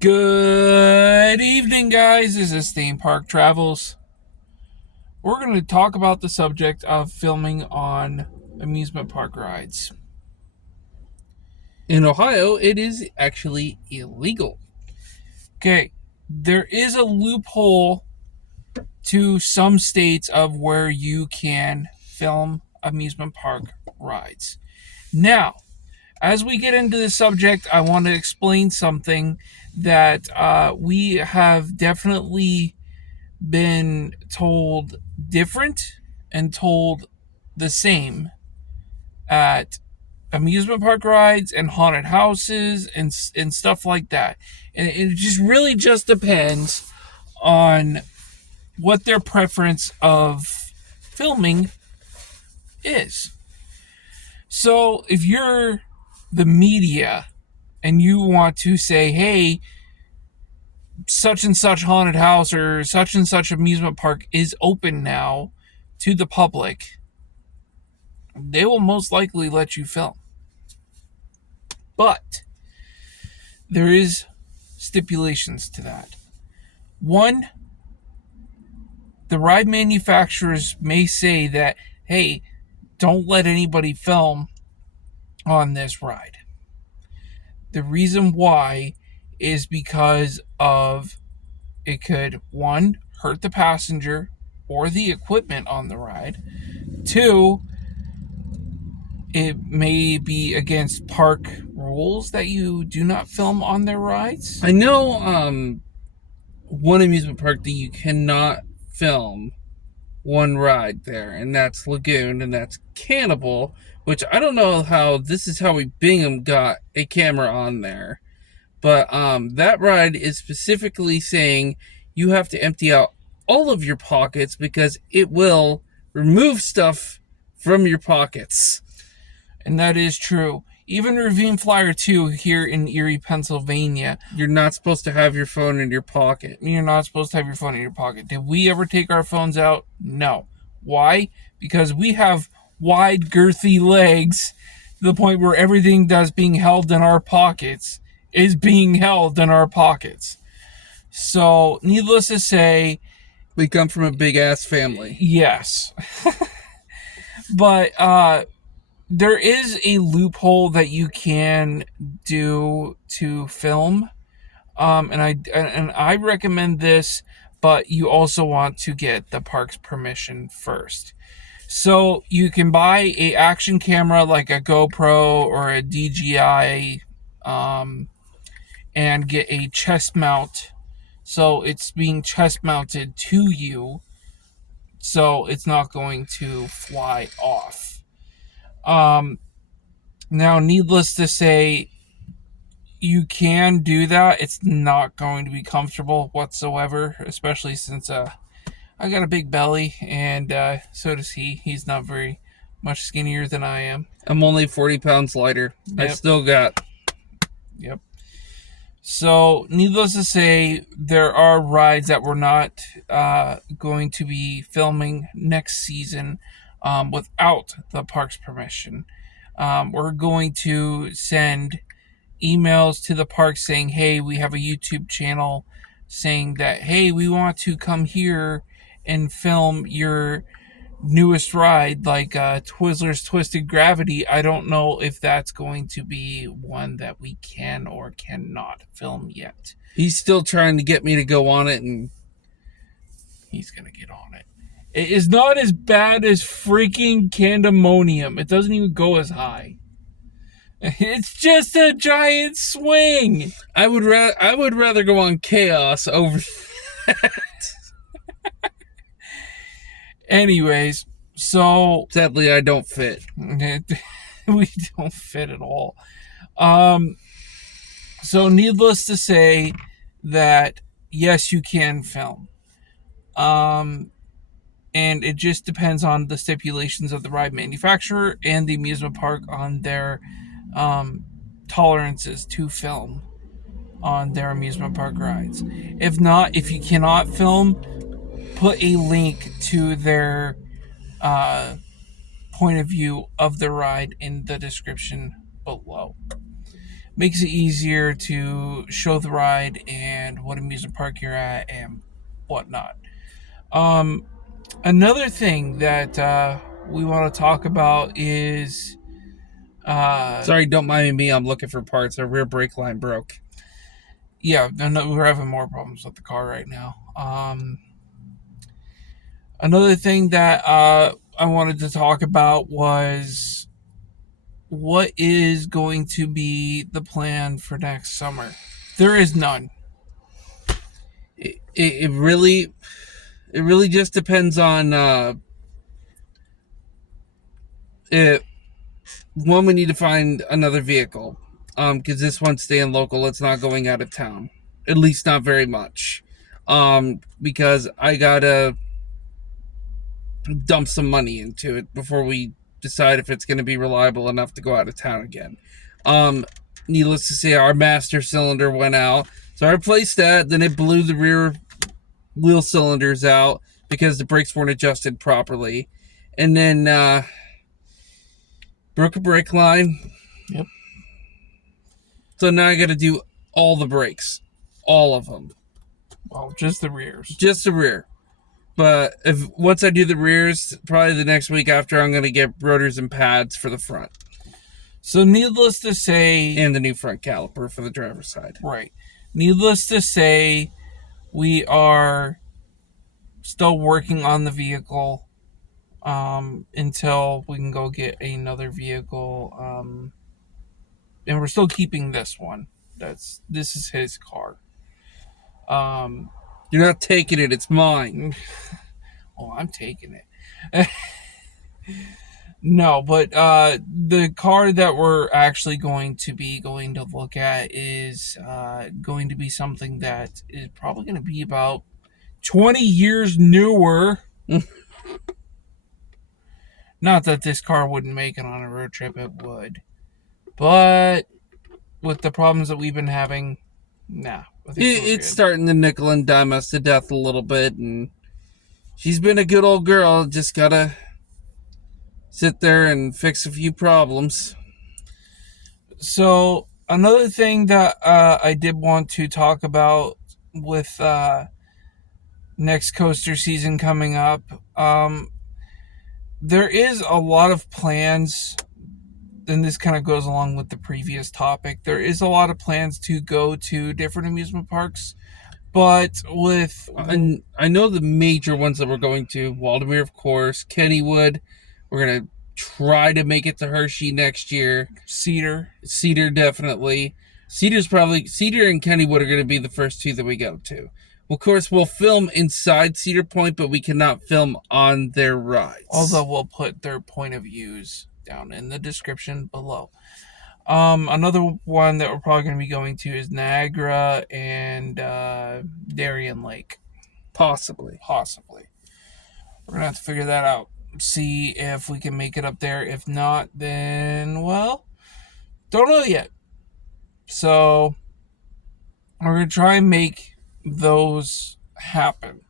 Good evening, guys. This is Theme Park Travels. We're going to talk about the subject of filming on amusement park rides. In Ohio, it is actually illegal. Okay, there is a loophole to some states of where you can film amusement park rides. Now, as we get into the subject, I want to explain something that we have definitely been told different and told the same at amusement park rides and haunted houses and stuff like that. And it just really just depends on what their preference of filming is. So if you're the media and you want to say, hey, such and such haunted house or such and such amusement park is open now to the public, they will most likely let you film. But there is stipulations to that. One, the ride manufacturers may say that, hey, don't let anybody film on this ride. The reason why is because of it could, one, hurt the passenger or the equipment on the ride. Two, it may be against park rules that you do not film on their rides. I know one amusement park that you cannot film one ride there, and that's Lagoon, and that's Cannibal, which I don't know how this is how Bingham got a camera on there. But that ride is specifically saying you have to empty out all of your pockets because it will remove stuff from your pockets. And that is true. Even Ravine Flyer 2 here in Erie, Pennsylvania, you're not supposed to have your phone in your pocket. You're not supposed to have your phone in your pocket. Did we ever take our phones out? No. Why? Because we have wide, girthy legs to the point where everything that's being held in our pockets is being held in our pockets. So, needless to say, we come from a big-ass family. Yes. But, there is a loophole that you can do to film, and I recommend this, but you also want to get the park's permission first. So you can buy a action camera like a GoPro or a DJI, and get a chest mount. So it's being chest mounted to you, so it's not going to fly off. Now, needless to say, you can do that. It's not going to be comfortable whatsoever, especially since I got a big belly, and so does he. He's not very much skinnier than I am. I'm only 40 pounds lighter. Yep. I still got... Yep. So, needless to say, there are rides that we're not going to be filming next season without the park's permission. We're going to send emails to the park saying, hey, we have a YouTube channel saying that, hey, we want to come here and film your newest ride, like Twizzlers Twisted Gravity. I don't know if that's going to be one that we can or cannot film yet. He's still trying to get me to go on it, and he's going to get on it. It is not as bad as freaking Candemonium. It doesn't even go as high. It's just a giant swing. I would rather go on Chaos over that. Anyways, so sadly I don't fit. We don't fit at all. So needless to say that yes, you can film. And it just depends on the stipulations of the ride manufacturer and the amusement park on their tolerances to film on their amusement park rides. If not, if you cannot film, put a link to their point of view of the ride in the description below. makes it easier to show the ride and what amusement park you're at and whatnot. Um, Another thing that we want to talk about is Sorry, don't mind me. I'm looking for parts. Our rear brake line broke. yeah, no, we're having more problems with the car right now. Another thing that I wanted to talk about was what is going to be the plan for next summer. There is none. It really just depends on it. One, we need to find another vehicle, because this one's staying local. It's not going out of town, at least not very much, because I gotta dump some money into it before we decide if it's going to be reliable enough to go out of town again. Needless to say, our master cylinder went out, so I replaced that. Then it blew the rear wheel cylinders out because the brakes weren't adjusted properly, and then broke a brake line. Yep. So now I got to do all the brakes, all of them. Well, just the rears. Just the rear. But once I do the rears, probably the next week after, I'm going to get rotors and pads for the front. So needless to say... And the new front caliper for the driver's side. Right. Needless to say, we are still working on the vehicle until we can go get another vehicle. And we're still keeping this one. This is his car. You're not taking it, it's mine. Oh, I'm taking it. No, but the car that we're actually going to look at is going to be something that is probably going to be about 20 years newer. Not that this car wouldn't make it on a road trip, it would. But with the problems that we've been having, nah. It's starting to nickel and dime us to death a little bit, and she's been a good old girl. Just gotta sit there and fix a few problems. So another thing that I did want to talk about with next coaster season coming up, there is a lot of plans, and this kind of goes along with the previous topic. There is a lot of plans to go to different amusement parks, but with... And I know the major ones that we're going to: Waldameer, of course, Kennywood. We're going to try to make it to Hershey next year. Cedar, definitely. Cedar and Kennywood are going to be the first two that we go to. Of course, we'll film inside Cedar Point, but we cannot film on their rides. Although we'll put their point of views down in the description below. Another one that we're probably going to be going to is Niagara and Darien Lake. Possibly. We're going to have to figure that out. See if we can make it up there. If not, then, well, don't know yet. So we're going to try and make those happen.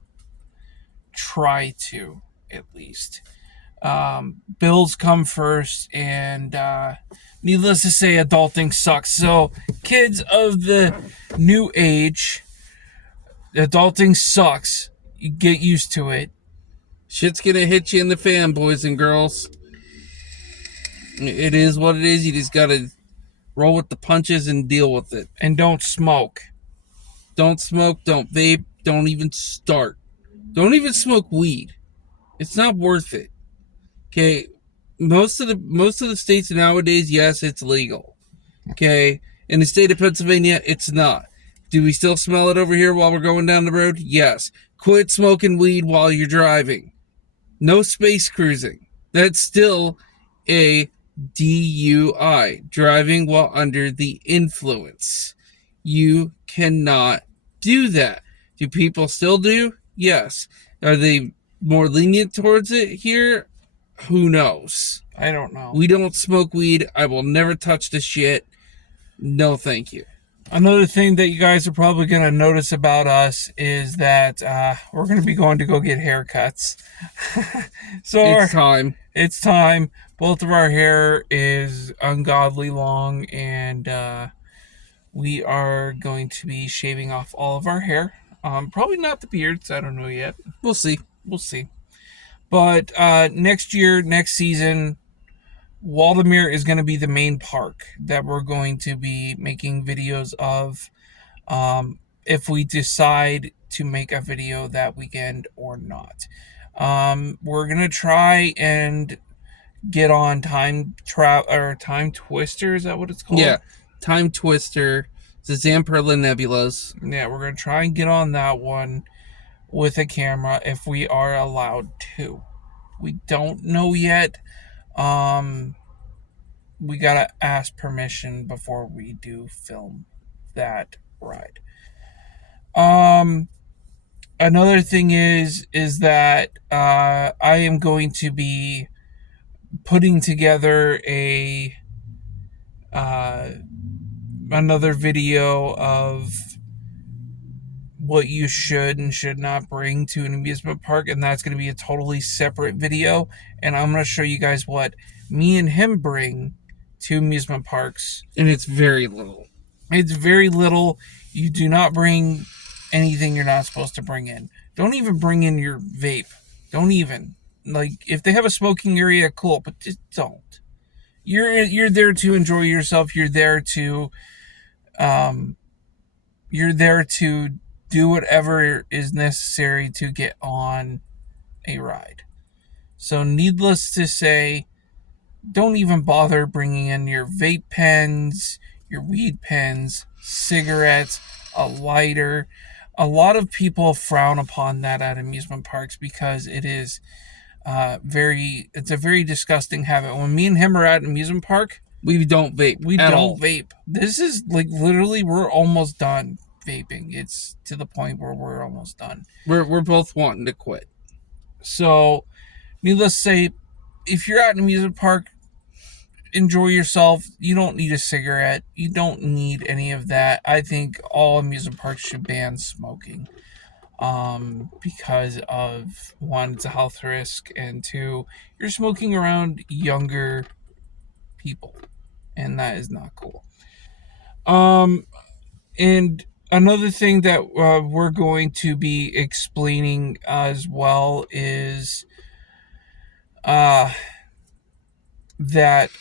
Try to, at least. Bills come first, and needless to say, adulting sucks. So, kids of the new age, adulting sucks. You get used to it. Shit's gonna hit you in the fan, boys and girls. It is what it is. You just gotta roll with the punches and deal with it. And don't smoke. Don't smoke, don't vape, don't even start. Don't even smoke weed. It's not worth it. Okay? Most of the states nowadays, yes, it's legal. Okay? In the state of Pennsylvania, it's not. Do we still smell it over here while we're going down the road? Yes. Quit smoking weed while you're driving. No space cruising. That's still a DUI, driving while under the influence. You cannot do that. Do people still do? Yes. Are they more lenient towards it here? Who knows? I don't know. We don't smoke weed. I will never touch the shit. No, thank you. Another thing that you guys are probably going to notice about us is that we're going to be going to go get haircuts. So it's time. Both of our hair is ungodly long, and we are going to be shaving off all of our hair. Probably not the beards. I don't know yet. We'll see. We'll see. But next year, next season, Waldameer is going to be the main park that we're going to be making videos of, if we decide to make a video that weekend or not. We're going to try and get on Time Twister. Is that what it's called? Yeah, Time Twister, the Zamperla Nebulas. Yeah, we're going to try and get on that one with a camera if we are allowed to. We don't know yet. We gotta ask permission before we do film that ride. Another thing is that I am going to be putting together another video of what you should and should not bring to an amusement park, and that's going to be a totally separate video, and I'm going to show you guys what me and him bring to amusement parks. And it's very little. It's very little. You do not bring anything you're not supposed to bring in. Don't even bring in your vape. Don't even. Like, if they have a smoking area, cool, but just don't. You're there to enjoy yourself. You're there to do whatever is necessary to get on a ride. So needless to say, don't even bother bringing in your vape pens, your weed pens, cigarettes, a lighter. A lot of people frown upon that at amusement parks because it is it's a very disgusting habit. When me and him are at an amusement park, we don't vape. We don't vape. This is like literally we're almost done vaping. It's to the point where we're almost done. We're both wanting to quit. So, needless to say, if you're at an amusement park, enjoy yourself. You don't need a cigarette. You don't need any of that. I think all amusement parks should ban smoking. Because of, one, it's a health risk, and two, you're smoking around younger people, and that is not cool. And another thing that we're going to be explaining as well is that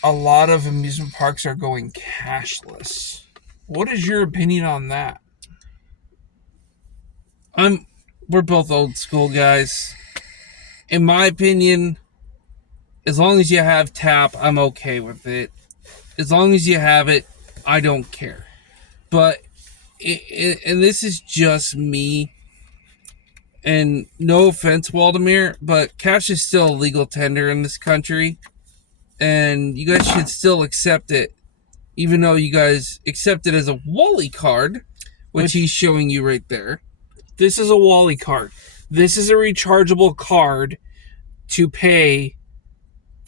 a lot of amusement parks are going cashless. What is your opinion on that? We're both old school guys. In my opinion, as long as you have tap, I'm okay with it. As long as you have it, I don't care. But, and this is just me, and no offense, Waldameer, but cash is still a legal tender in this country, and you guys should still accept it, even though you guys accept it as a Wally card, which he's showing you right there. This is a Wally card. This is a rechargeable card to pay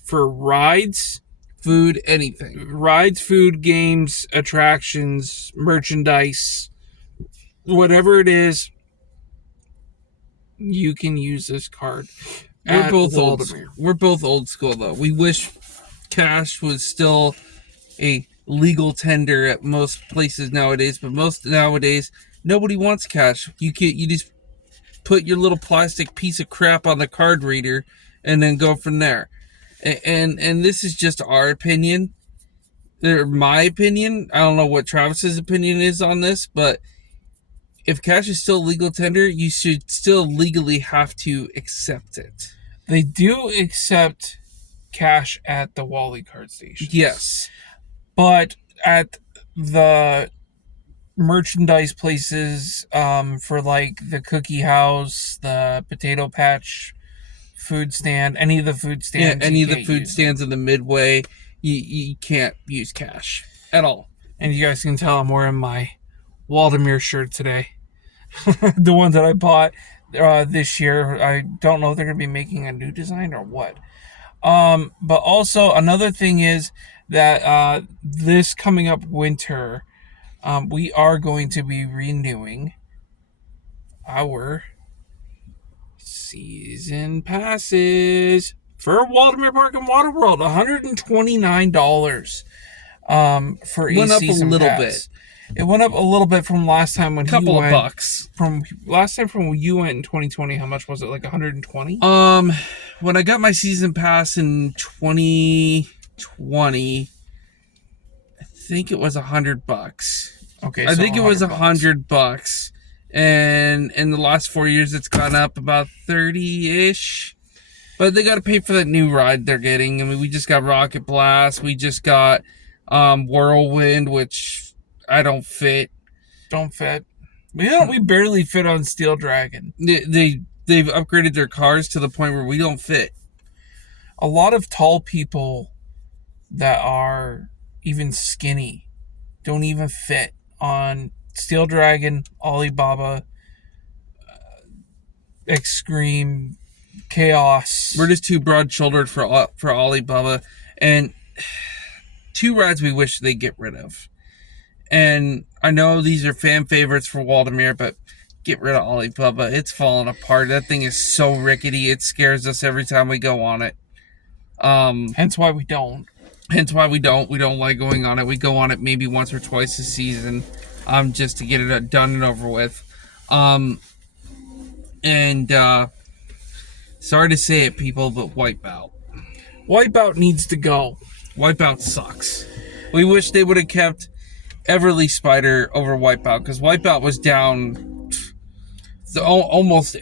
for rides, food, anything. Rides, food, games, attractions, merchandise, whatever it is, you can use this card. We're both old school. We're both old school, though. We wish cash was still a legal tender at most places nowadays, but most nowadays nobody wants cash. You just put your little plastic piece of crap on the card reader and then go from there. And this is just our opinion. My opinion. I don't know what Travis's opinion is on this, but if cash is still legal tender, you should still legally have to accept it. They do accept cash at the Wally card station. Yes. But at the merchandise places, for like the Cookie House, the Potato Patch food stand, any of the food stands. Yeah, any of the food stands in the Midway, you can't use cash at all. And you guys can tell I'm wearing my Waldameer shirt today. The one that I bought this year. I don't know if they're going to be making a new design or what. But also another thing is that this coming up winter, we are going to be renewing our season passes for Waldameer Park and Water World. $129 for a season pass. Went up a little bit. It went up a little bit from last time when Couple he of went. bucks. From last time from when you went in 2020, how much was it? Like 120? When I got my season pass in 2020, I think it was $100. Okay, I so think it was $100. $100, and in the last 4 years, it's gone up about 30-ish. But they got to pay for that new ride they're getting. I mean, we just got Rocket Blast. We just got Whirlwind, which I don't fit. Don't fit. We barely fit on Steel Dragon. They've upgraded their cars to the point where we don't fit. A lot of tall people that are even skinny don't even fit on Steel Dragon, Alibaba, Extreme, Chaos. We're just too broad-shouldered for Alibaba, and two rides we wish they get rid of. And I know these are fan favorites for Waldemar, but get rid of Alibaba. It's falling apart. That thing is so rickety. It scares us every time we go on it. Hence why we don't. Hence why we don't. We don't like going on it. We go on it maybe once or twice a season, just to get it done and over with. Sorry to say it, people, but Wipeout. Wipeout needs to go. Wipeout sucks. We wish they would have kept Everly Spider over Wipeout, because Wipeout was down almost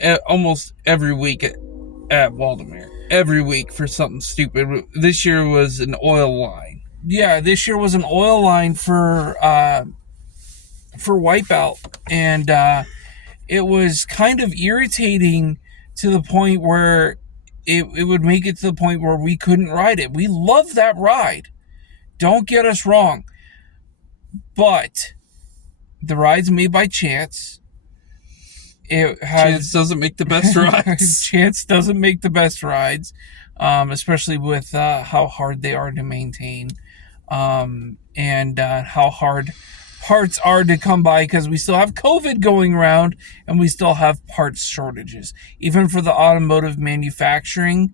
every week at Waldemar. Every week for something stupid. This year was an oil line. Yeah, this year was an oil line for Wipeout, and it was kind of irritating to the point where it would make it to the point where we couldn't ride it. We love that ride. Don't get us wrong. But the ride's made by Chance. Chance doesn't make the best rides. Chance doesn't make the best rides, especially with how hard they are to maintain, and how hard parts are to come by, because we still have COVID going around and we still have parts shortages. Even for the automotive manufacturing,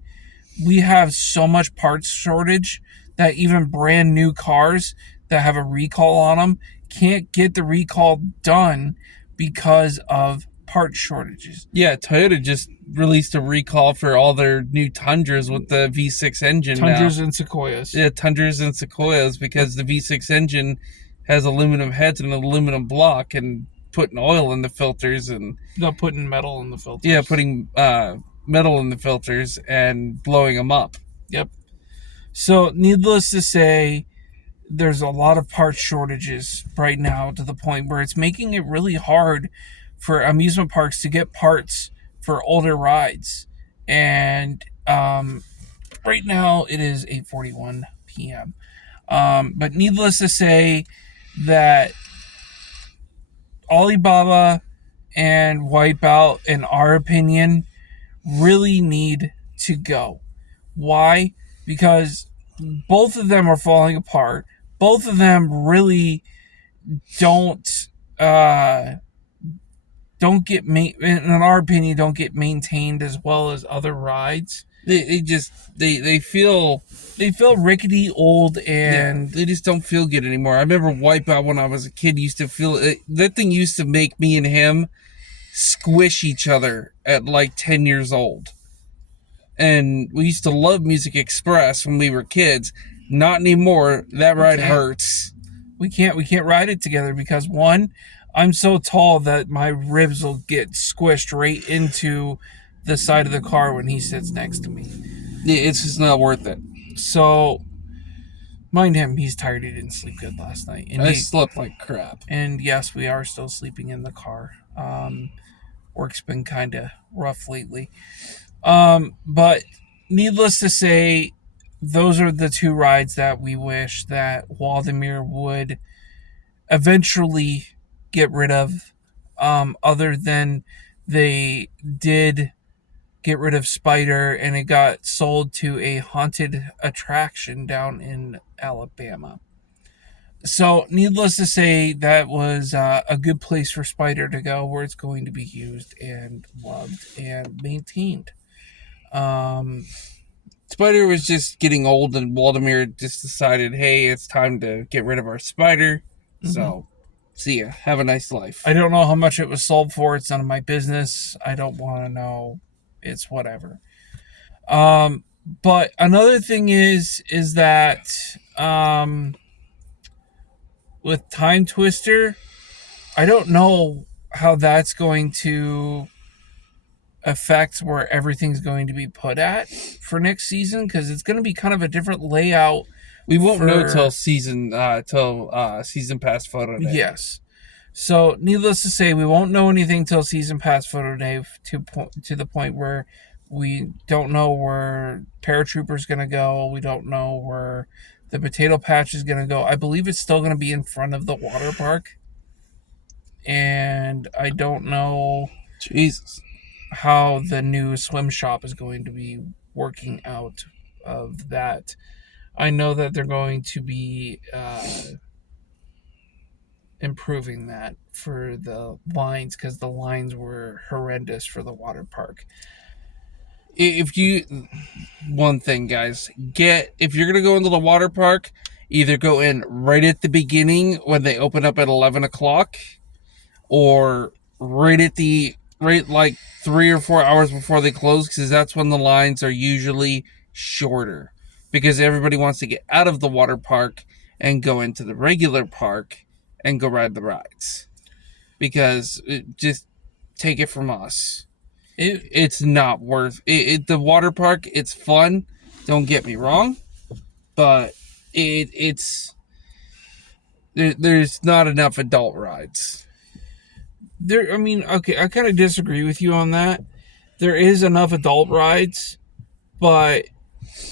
we have so much parts shortage that even brand new cars that have a recall on them can't get the recall done because of part shortages. Yeah, Toyota just released a recall for all their new Tundras with the V6 engine. Tundras and Sequoias. Yeah, Tundras and Sequoias, because the V6 engine has aluminum heads and an aluminum block, and putting oil in the filters and putting metal in the filters. Yeah, putting metal in the filters and blowing them up. Yep. So, needless to say, there's a lot of part shortages right now, to the point where it's making it really hard for amusement parks to get parts for older rides. And right now it is 8:41 p.m. But needless to say that Alibaba and Wipeout, in our opinion, really need to go. Why? Because both of them are falling apart. Both of them really don't get in our opinion, don't get maintained as well as other rides. They feel rickety, old, and they just don't feel good anymore. I remember Wipeout when I was a kid used to feel that thing used to make me and him squish each other at like 10 years old. And we used to love Music Express when we were kids. Not anymore. That ride hurts. We can't ride it together because, one, I'm so tall that my ribs will get squished right into the side of the car when he sits next to me. Yeah, it's just not worth it. So, mind him, he's tired. He didn't sleep good last night. And I slept like crap. And yes, we are still sleeping in the car. Work's been kind of rough lately. But needless to say, those are the two rides that we wish that Waldemar would eventually get rid of. Other than they did get rid of Spider, and it got sold to a haunted attraction down in Alabama. So, needless to say, that was a good place for Spider to go, where it's going to be used and loved and maintained. Spider was just getting old, and Waldemar just decided, hey, it's time to get rid of our Spider. Mm-hmm. So See ya. Have a nice life. I don't know how much it was sold for. It's none of my business. I don't want to know. It's whatever. But another thing is that with Time Twister, I don't know how that's going to affect where everything's going to be put at for next season, because it's going to be kind of a different layout. We won't know till season pass photo day. Yes. So, needless to say, we won't know anything till season pass photo day, to the point where we don't know where Paratrooper's going to go. We don't know where the Potato Patch is going to go. I believe it's still going to be in front of the water park. And I don't know Jesus how the new swim shop is going to be working out of that. I know that they're going to be improving that for the lines, because the lines were horrendous for the water park. One thing, guys, if you're gonna go into the water park, either go in right at the beginning when they open up at 11 o'clock, or right like 3 or 4 hours before they close, because that's when the lines are usually shorter, because everybody wants to get out of the water park and go into the regular park and go ride the rides. Because just take it from us, it's not worth it. The water park, it's fun, don't get me wrong, but there's not enough adult rides there. I mean, okay, I kind of disagree with you on that. There is enough adult rides, but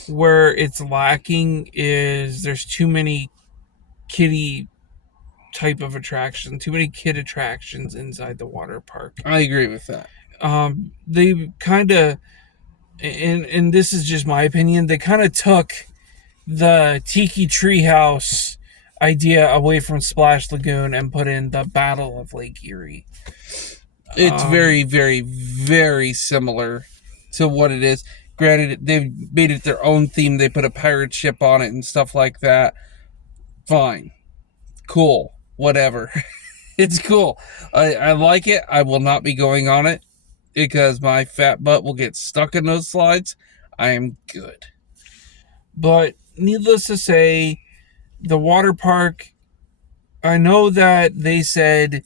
where it's lacking is there's too many kiddie type of attraction, too many kid attractions inside the water park. I agree with that. They kind of, and this is just my opinion, they kind of took the Tiki Treehouse idea away from Splash Lagoon and put in the Battle of Lake Erie. It's very, very, very similar to what it is. Granted, they've made it their own theme. They put a pirate ship on it and stuff like that. Fine. Cool. Whatever. It's cool. I like it. I will not be going on it because my fat butt will get stuck in those slides. I am good. But needless to say, the water park, I know that they said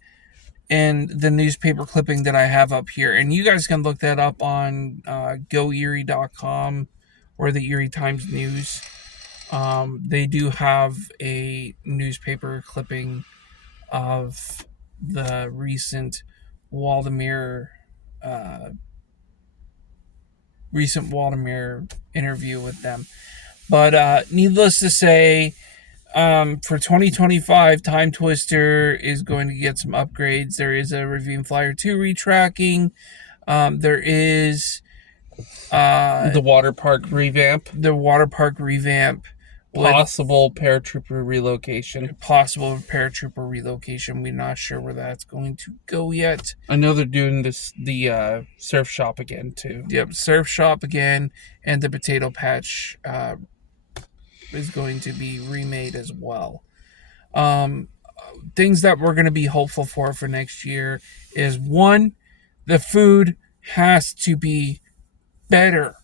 in the newspaper clipping that I have up here, and you guys can look that up on GoErie.com or the Erie Times News. They do have a newspaper clipping of the recent Waldemar interview with them. But needless to say, for 2025, Time Twister is going to get some upgrades. There is a Ravine Flyer 2 retracking. There is the water park revamp. Possible paratrooper relocation. We're not sure where that's going to go yet. I know they're doing the surf shop again too. Yep, surf shop again, and the Potato Patch is going to be remade as well. Things that we're going to be hopeful for next year is, one, the food has to be better.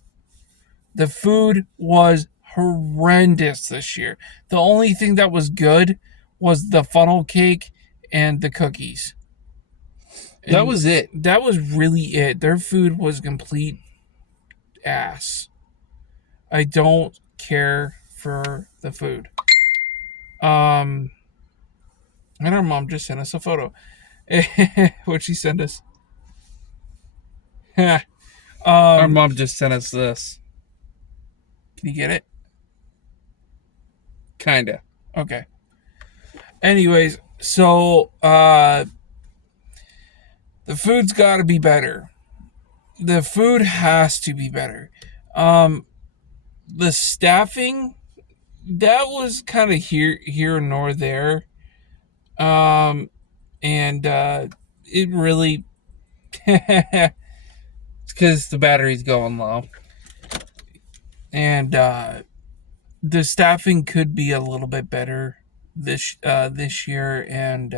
The food was horrendous this year. The only thing that was good was the funnel cake and the cookies. And that was it. That was really it. Their food was complete ass. I don't care for the food. And our mom just sent us a photo. What'd she send us? Our mom just sent us this. Can you get it? Kinda. Okay. Anyways, so the food's got to be better. The food has to be better. The staffing, that was kind of here nor there. And it really it's because the battery's going low. And the staffing could be a little bit better this year, and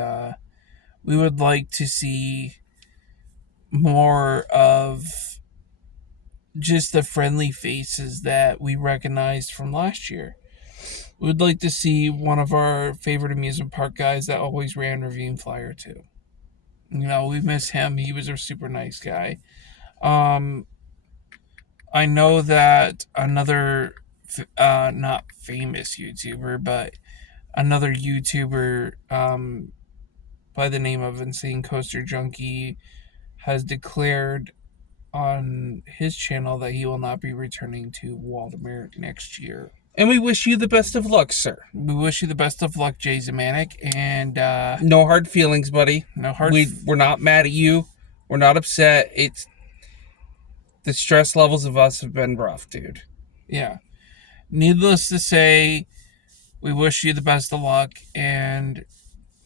we would like to see more of just the friendly faces that we recognized from last year. We would like to see one of our favorite amusement park guys that always ran Ravine Flyer too. We miss him. He was a super nice guy. I know that another, not famous YouTuber, but another YouTuber by the name of Insane Coaster Junkie has declared on his channel that he will not be returning to Waldameer next year. And we wish you the best of luck, sir. We wish you the best of luck, Jay Zemanek, and no hard feelings, buddy. No hard. We're not mad at you. We're not upset. It's the stress levels of us have been rough, dude. Yeah. Needless to say, we wish you the best of luck, and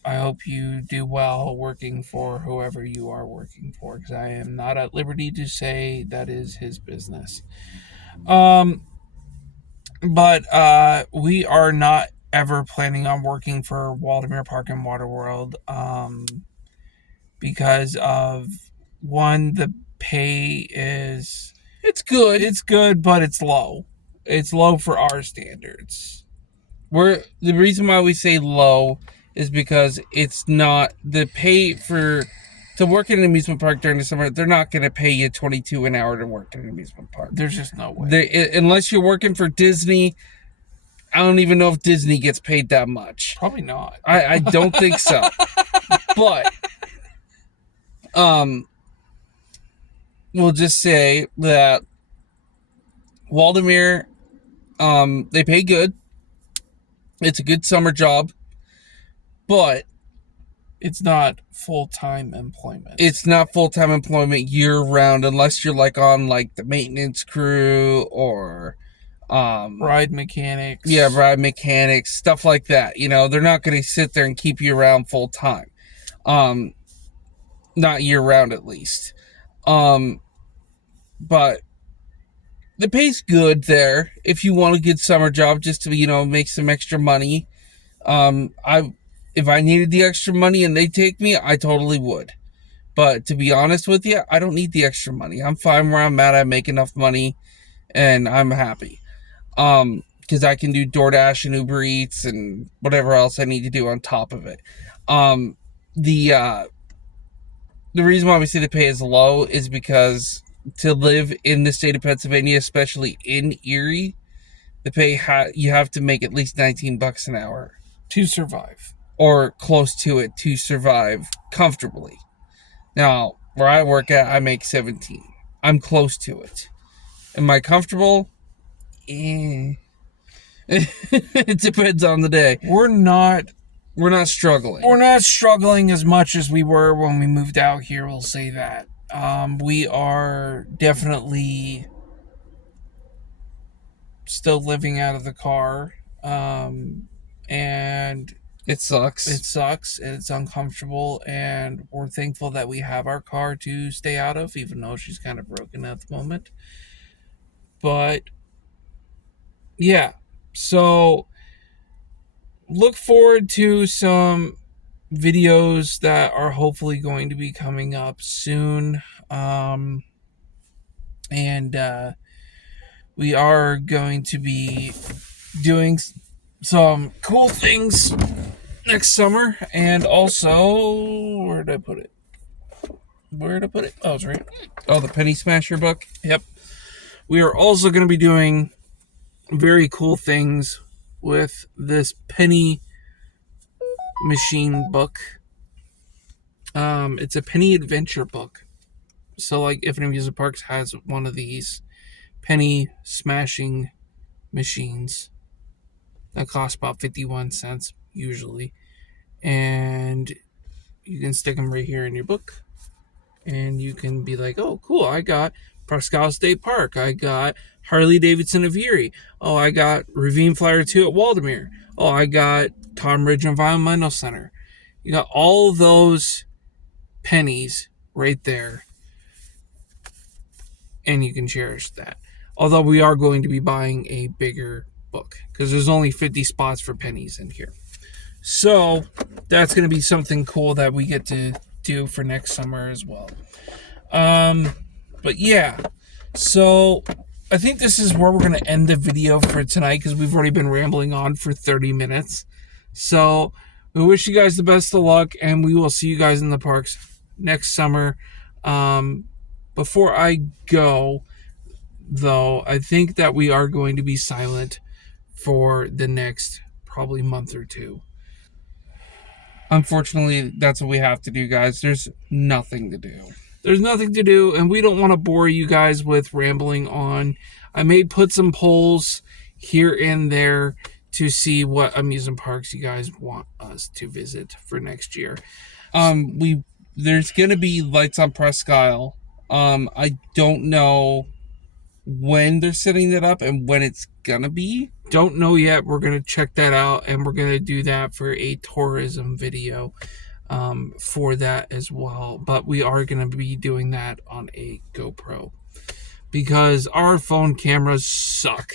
I hope you do well working for whoever you are working for, because I am not at liberty to say that is his business. But we are not ever planning on working for Waldameer Park and Water World because of, one, the pay is... It's good. It's good, but it's low. It's low for our standards. The reason why we say low is because it's not the pay to work in an amusement park during the summer. They're not going to pay you $22 an hour to work in an amusement park. There's just no way. Unless you're working for Disney. I don't even know if Disney gets paid that much. Probably not. I don't think so. But we'll just say that Waldameer, they pay good. It's a good summer job, but it's not full-time employment. It's not full-time employment year-round unless you're like on like the maintenance crew or ride mechanics. Yeah, ride mechanics, stuff like that. They're not going to sit there and keep you around full-time. Not year-round at least. But the pay's good there if you want a good summer job just to, make some extra money. If I needed the extra money and they take me, I totally would. But to be honest with you, I don't need the extra money. I'm fine where I'm at. I make enough money and I'm happy. Because I can do DoorDash and Uber Eats and whatever else I need to do on top of it. The reason why we say the pay is low is because to live in the state of Pennsylvania, especially in Erie, the pay you have to make at least $19 an hour to survive, or close to it to survive comfortably. Now, where I work at, I make 17. I'm close to it. Am I comfortable? It depends on the day. We're not struggling. We're not struggling as much as we were when we moved out here, we'll say that. We are definitely still living out of the car. And it sucks. It sucks. It's uncomfortable. And we're thankful that we have our car to stay out of, even though she's kind of broken at the moment. But yeah, so look forward to some videos that are hopefully going to be coming up soon. We are going to be doing some cool things next summer. And also, where did I put it? Oh, it's right. Oh, the Penny Smasher book? Yep. We are also going to be doing very cool things with this penny machine book. It's a penny adventure book. So, like, if an amusement park has one of these penny smashing machines that cost about 51 cents usually, and you can stick them right here in your book, and you can be like, oh, cool, I got Presque Isle State Park, I got Harley Davidson of Erie, oh, I got Ravine Flyer 2 at Waldameer, oh, I got Tom Ridge Environmental Center. You got all those pennies right there, and you can cherish that. Although we are going to be buying a bigger book because there's only 50 spots for pennies in here. So that's going to be something cool that we get to do for next summer as well. But yeah, so I think this is where we're going to end the video for tonight because we've already been rambling on for 30 minutes. So we wish you guys the best of luck, and we will see you guys in the parks next summer. Before I go, though, I think that we are going to be silent for the next probably month or two. Unfortunately, that's what we have to do, guys. There's nothing to do. There's nothing to do, and we don't want to bore you guys with rambling on. I may put some polls here and there to see what amusement parks you guys want us to visit for next year. There's gonna be Lights on Presque Isle. I don't know when they're setting that up and when it's gonna be. Don't know yet. We're gonna check that out, and we're gonna do that for a tourism video for that as well. But we are gonna be doing that on a GoPro because our phone cameras suck.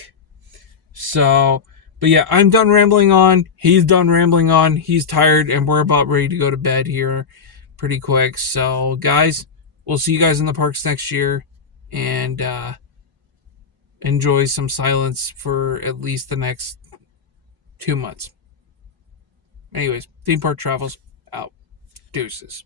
So, but yeah, I'm done rambling on. He's done rambling on. He's tired, and we're about ready to go to bed here pretty quick. So, guys, we'll see you guys in the parks next year, and enjoy some silence for at least the next 2 months. Anyways, Theme Park Travels out. Deuces.